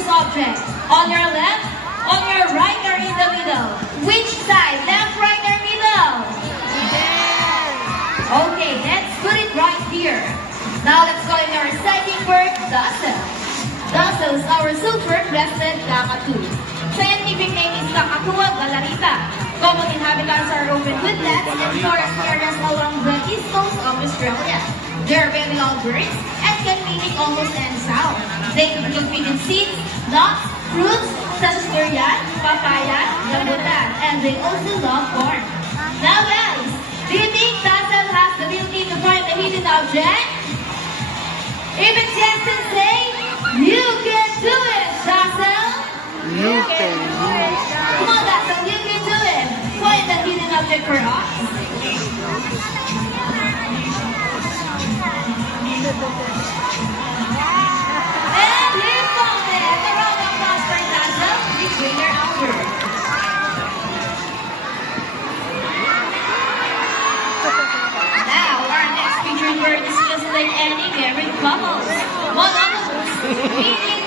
this object? On your left, on your right, or in the middle? Which side? Left, right, or middle? Okay, let's put it right here. Now let's go in our second word, Dazzle. Dazzle is our silver-breasted cockatoo. Scientific name is Kakatua galarita. Common inhabitants are open woodlands and forest areas along the east coast of Australia. They are very loud birds and can mimic almost any sound. They typically feed on seeds, nuts, fruits such as durian, papaya, rambutan, and they also love corn. Now guys, do you think Dazzle has the ability to find a hidden object? If it's yes, then say, you can do it, Dazzle! You can do it. Come on, Dazzle, you can do it! Find the hidden object for us. And he found it! A round of applause for Dazzle, the winner outward. Now, our next featured word is just like any married couples. Monogamous, meaning